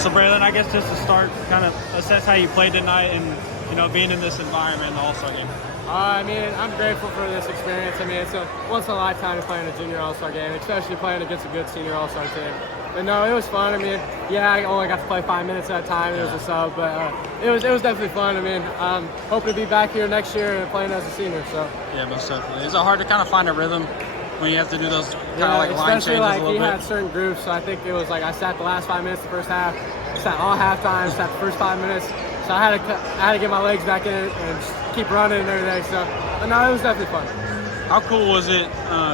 So Braylon, I guess just to start, kind of assess how you played tonight and, being in this environment in the All-Star game. I mean, I'm grateful for this experience. I mean, it's a once-in-a-lifetime to play in a junior All-Star game, especially playing against a good senior All-Star team. But no, it was fun. I mean, yeah, I only got to play 5 minutes at a time. It was a sub, but it was definitely fun. I mean, I'm hoping to be back here next year and playing as a senior. So yeah, most definitely. Is it hard to kind of find a rhythm when you have to do those kind of like line changes a little bit? Especially like he had certain groups. So I think it was like I sat the last 5 minutes the first half, sat all halftime, sat the first 5 minutes. So I had to get my legs back in and just keep running and everything. So no, it was definitely fun. How cool was it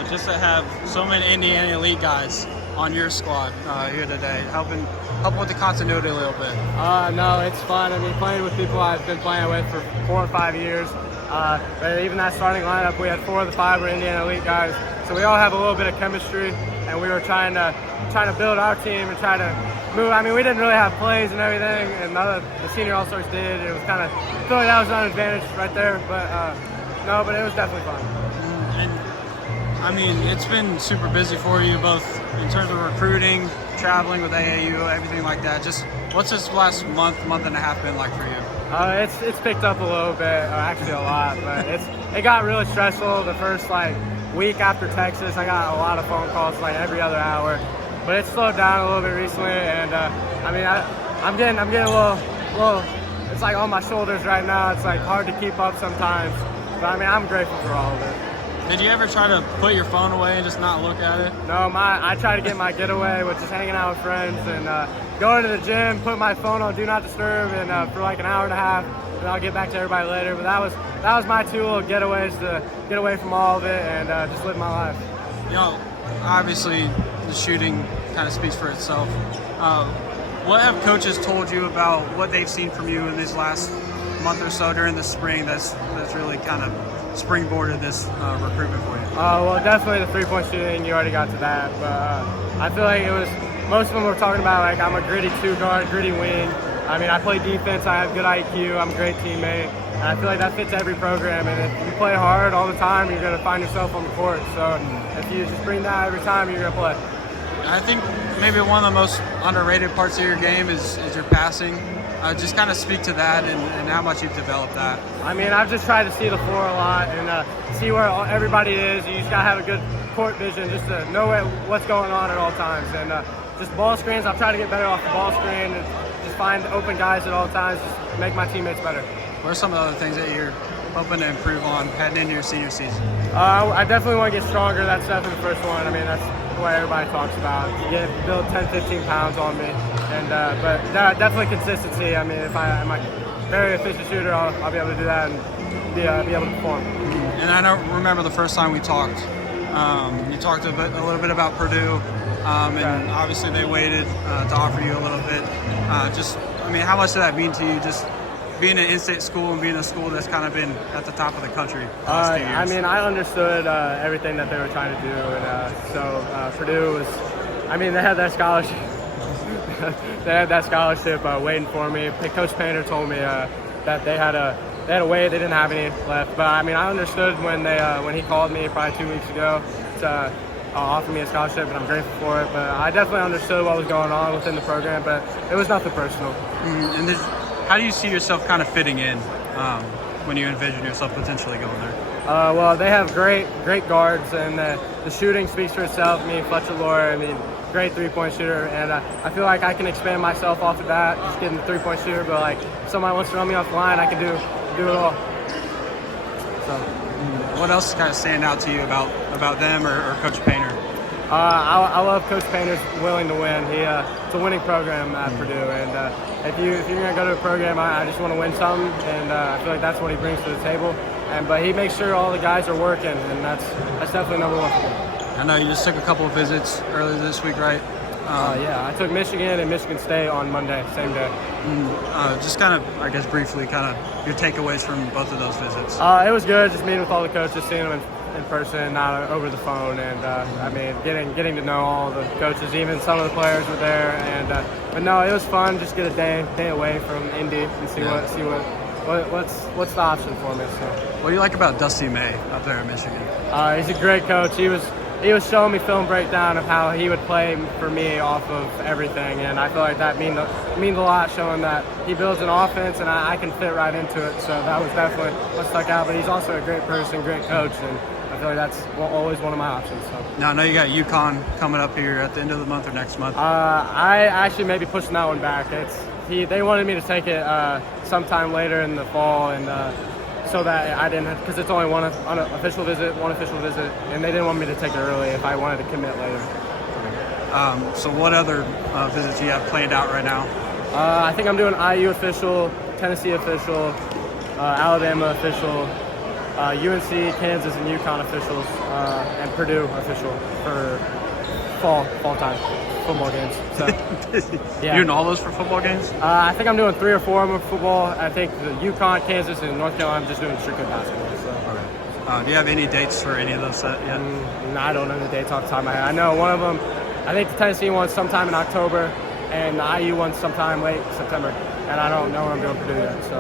just to have so many Indiana elite guys on your squad here today, helping with the continuity a little bit? No, it's fun. I mean, playing with people I've been playing with for 4 or 5 years. But even that starting lineup, we had 4 of the 5 were Indiana elite guys. So we all have a little bit of chemistry, and we were trying to build our team and try to move. I mean, we didn't really have plays and everything, and none of the senior All-Stars did. It was kind of, I feel like that was an advantage right there. But no, but it was definitely fun. And I mean, it's been super busy for you, both in terms of recruiting, traveling with AAU, everything like that. Just what's this last month and a half been like for you? It's picked up a little bit, actually a lot, but it got really stressful the first week after Texas. I got a lot of phone calls every other hour, but it slowed down a little bit recently, and I mean I'm getting a little. It's on my shoulders right now. It's hard to keep up sometimes, but I mean I'm grateful for all of it. Did you ever try to put your phone away and just not look at it? No, I try to get my getaway, which is hanging out with friends and going to the gym, put my phone on Do Not Disturb, and for an hour and a half, and I'll get back to everybody later. But that was my tool of getaways to get away from all of it and just live my life. Obviously the shooting kind of speaks for itself. What have coaches told you about what they've seen from you in this last month or so during the spring that's really kind of springboarded this recruitment for you? Well, definitely the three-point shooting. You already got to that, but I feel like it was most of them were talking about I'm a gritty 2-guard, gritty wing. I mean, I play defense. I have good IQ. I'm a great teammate. And I feel like that fits every program. And if you play hard all the time, you're going to find yourself on the court. So if you just bring that every time, you're going to play. I think maybe one of the most underrated parts of your game is your passing. Just kind of speak to that and how much you've developed that. I mean, I've just tried to see the floor a lot and see where everybody is. You just got to have a good court vision just to know what's going on at all times. And just ball screens, I've tried to get better off the ball screen and just find open guys at all times, just make my teammates better. What are some of the other things that you're hoping to improve on heading into your senior season? I definitely want to get stronger. That's definitely the first one. I mean, that's what everybody talks about. Build 10, 15 pounds on me. And but definitely consistency. I mean, if I'm a very efficient shooter, I'll be able to do that and be able to perform. And I don't remember the first time we talked. You talked a little bit about Purdue, and obviously they waited to offer you a little bit. I mean, how much did that mean to you? Just being an in-state school and being a school that's kind of been at the top of the country the last few years. I mean, I understood everything that they were trying to do, and so Purdue was. I mean, they had that scholarship. They had that scholarship waiting for me. Coach Painter told me that they had a wait. They didn't have any left. But I mean, I understood when he called me probably 2 weeks ago to offer me a scholarship, and I'm grateful for it. But I definitely understood what was going on within the program. But it was nothing personal. And how do you see yourself kind of fitting in when you envision yourself potentially going there? Well, they have great guards, and the shooting speaks for itself. Me and Fletcher Lohr, I mean, great three-point shooter, and I feel like I can expand myself off of that, just getting the three-point shooter. But if somebody wants to run me off the line, I can do it all. So, what else is kind of standing out to you about them or Coach Painter? I love Coach Painter's willing to win. It's a winning program at Purdue, and if you're going to go to a program, I just want to win something, and I feel like that's what he brings to the table. But he makes sure all the guys are working, and that's definitely number one for me. I know you just took a couple of visits earlier this week, right? Yeah, I took Michigan and Michigan State on Monday, same day. Just kind of, I guess, briefly, kind of your takeaways from both of those visits. It was good, just meeting with all the coaches, seeing them in person, not over the phone, and I mean, getting to know all the coaches, even some of the players were there, and but no, it was fun. Just get a day away from Indy and see what's the option for me. So. What do you like about Dusty May up there in Michigan? He's a great coach. He was he was showing me film breakdown of how he would play for me off of everything, and I feel like that means a lot, showing that he builds an offense and I can fit right into it. So that was definitely what stuck out. But he's also a great person, great coach, and I feel like that's always one of my options. So. Now I know you got UConn coming up here at the end of the month or next month. I actually may be pushing that one back. They wanted me to take it sometime later in the fall, and so that I didn't, because it's only one official visit, and they didn't want me to take it early if I wanted to commit later. So what other visits do you have planned out right now? I think I'm doing IU official, Tennessee official, Alabama official, UNC, Kansas, and UConn officials, and Purdue official for fall time football games. So, yeah. You're doing all those for football games? I think I'm doing 3 or 4 of them for football. I think the UConn, Kansas, and North Carolina, I'm just doing strictly basketball. So. Okay. Do you have any dates for any of those set yet? No, I don't know the dates off the top of my head. I know one of them, I think the Tennessee one's sometime in October, and the IU one's sometime late September. And I don't know when I'm doing Purdue yet. So.